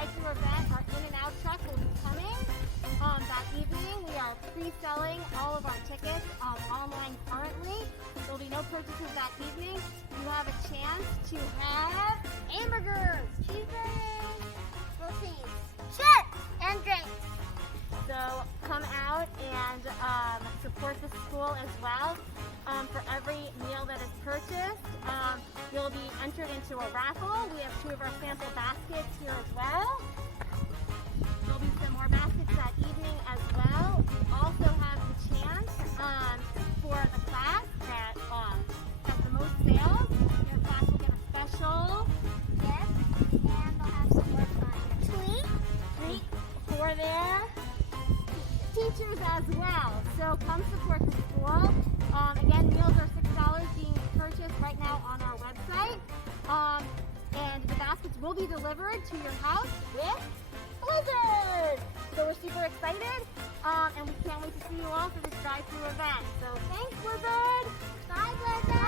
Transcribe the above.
drive-thru event, our In-N-Out truck will be coming that evening. We are pre-selling all of our tickets online currently. There will be no purchases that evening. You have a chance to have hamburgers, cheeseburgers, proteins, chips, and drinks. So come out and support the school as well. For every meal that is purchased, you'll be entered into a raffle. We have 2 of our sample baskets here as well. There'll be some more baskets that evening as well. You also have the chance for the class that has the most sales. Your class will get a special gift, and they'll have some more fun. Treat for their teachers as well. So come support the school. Again, meals are $6 being purchased right now on our website. And the baskets will be delivered to your house with Blizzard. So we're super excited. And we can't wait to see you all for this drive-thru event. So thanks, Blizzard. Bye, Blizzard.